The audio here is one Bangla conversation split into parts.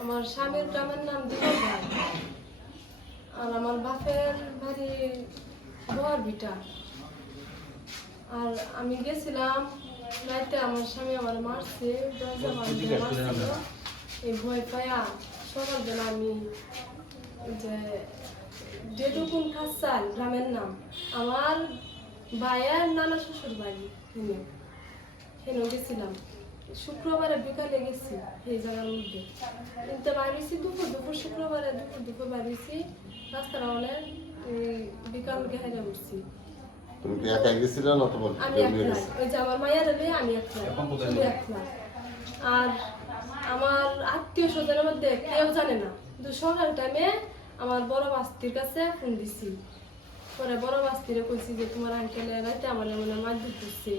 আমার স্বামীর গ্রামের নাম দিগরগাঁ আর আমার বাপের বাড়ি বরবিটা। আর আমি গেছিলাম রাইতে, আমার স্বামী আমার মারছে, দরজা ভাঙতে মারছিল। এই ভয় পায়া সকালবেলা আমি যে ডেডুকুন খাসাল গ্রামের নাম, আমার ভাইয়ের নানা শ্বশুর বাড়ি হেন গেছিলাম। শুক্রবারে বিকালে গেছি এই জায়গার মধ্যে, কিন্তু বাড়িছি দুপুর শুক্রবারে দুপুর বাড়িছি। রাস্তাটা অনেক বিকাল গেহাইরা উঠছি। তুমি কি একা গেছিলে না তোমার আমি একলা, ওই যে আমার মায়ের এলে আমি একলা। আর আমার আত্মীয় স্বজনের মধ্যে কেউ জানে না, কিন্তু সকাল টাইমে আমার বড় বাস্তির কাছে ফোন দিছি। পরে বড় বাস্তিরে কইছি যে তোমার আঙ্কেলে রাইতে আমার মনে মাছ দিতেছে।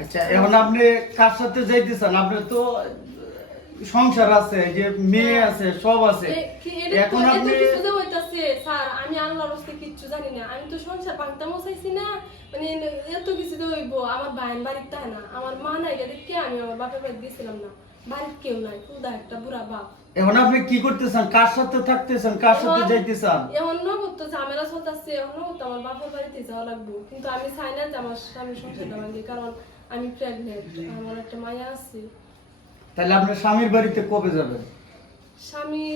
আচ্ছা, এখন আপনি কার সাথে যাইতেছেন? আপনার তো সংসার আছে, যে মেয়ে আছে, সব আছে। এখন আপনি স্যার, আমি আল্লাহর রাস্তায় কিচ্ছু জানি না। আমি তো সংসার ভাঙতামও চাইছি না, মানে এত কিছু তো হইব। আমার বাইন বাড়িতে তাই না, আমার মা নাই দেখে আমি আমার বাপের বাড়ি গেছিলাম না। বাড়িতে কেউ নাই, খুদা একটা বুড়া বাপ। এখন আপনি কি করতেছেন? কার সাথে থাকতেছেন? কার সাথে যাইতেছেন? এমন না করতো ঝামেলা চলতেছে, এমন না করতো আমার বাপের বাড়িতে যাওয়া লাগবে। কিন্তু আমি চাই না যে আমার স্বামী সংসারটা ভাঙি, কারণ আমি প্রেগনেন্ট, আমার একটা মায়া আছে। তাহলে আপনার স্বামীর বাড়িতে কবে যাবেন? স্বামী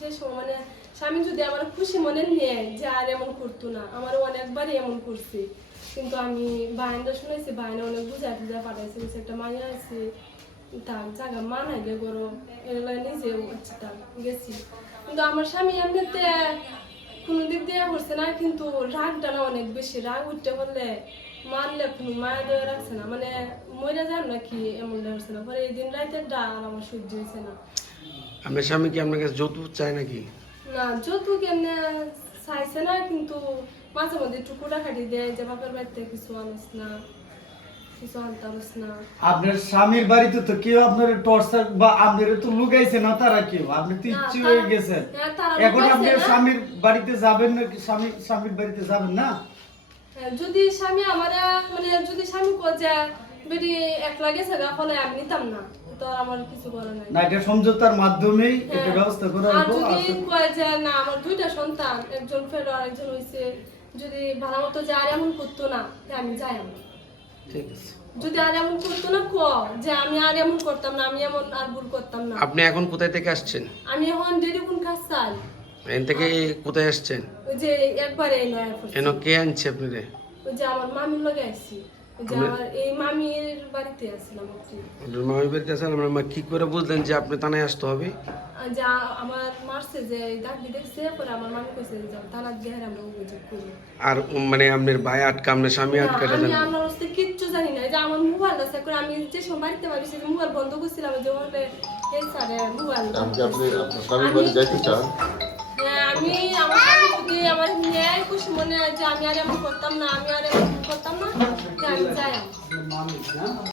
যে মানে স্বামী যদি আমার খুশি মনে নিয়ে যে আর এমন করতো না, আমার অনেকবারই এমন করছে। কিন্তু আমি বায়নটা শুনেছি, বায়না অনেক বুঝায় পাঠাইছে, একটা মায়া আছে তার জায়গা মানাই গে গরো এগুলো নিজেও গেছি। কিন্তু আমার স্বামী এমনিতে কোনো দিক দিয়ে করছে না, কিন্তু রাগটা না অনেক বেশি। রাগ উঠতে বললে মারলে কোনো মায়া দেওয়া রাখছে না, মানে মরে যান নাকি এমন হচ্ছে না। পরে এই দিন রাইতে ডাল আমার সহ্য হয়েছে না। আপনার স্বামী কি আপনার কাছে যৌতুক চায় নাকি? না, যৌতুক এমনি চাইছে না, কিন্তু মাঝে মধ্যে একটু কুটাকাটি দেয় যে বাপের বাড়িতে কিছু আনস না, কিছু আনতারস না। আপনার স্বামীর বাড়িতে তো কেউ আপনার টর্চার বা আপনার তো লুকাইছে না, তারা কেউ? আপনি তো ইচ্ছে হয়ে গেছেন। এখন আপনি স্বামীর বাড়িতে যাবেন না? স্বামীর বাড়িতে যাবেন না? যদি স্বামী আমার মানে যদি স্বামী যে বেটি একলা গেছে গা ফলে আমি নিতাম না, তো আমার কিছু করার নাই। না, এটা সমঝোতার মাধ্যমেই একটা ব্যবস্থা করা আর হবে। যদি কয় যে না আমার দুইটা সন্তান, একজন ফেল আর একজন হইছে, যদি ভালো মতো যে আর এমন করতো না আমি যাই। ঠিক আছে, যদি আর এমন করতো না যে আমি আর এমন করতাম না, আমি এমন আর ভুল করতাম না। আপনি এখন কোথায় থেকে আসছেন? আমি এখন ডেডিকুন খাসাল। এখান থেকে কোথায় আসছেন? ওই যে একবারে এন কে আনছে আপনারে? ওই যে আমার মামির লগে আসছি, ওই যে আমার এই মামির বাড়িতে আসছিলাম। আপনার মামির বাড়িতে আছেন? আমরা কি করে বুঝলেন যে আপনি থানায় আসতে হবে? যে আমার মারছে, যে দাগ দেখছে, পরে আমার মামি কইছে যে থানাত গিয়ে আমরা অভিযোগ করি। আর মানে আপনার ভাই আটকা, আপনার স্বামী আটকা আমি জানেন? আমার অবস্থা কিচ্ছু জানি না। যে আমার মোবাইল আছে, করে আমি যে সময় বাড়িতে পারিছি মোবাইল বন্ধ করছিলাম, যে বলে এই স্যারে মোবাইল। আপনি আপনার স্বামীর বাড়ি যাইতে চান? হ্যাঁ, আমি আমার স্বামী যদি আমার ন্যায় খুশি মনে হয় যে আমি আর এমন করতাম না, আমি আর এমন করতাম না, আমি যাই।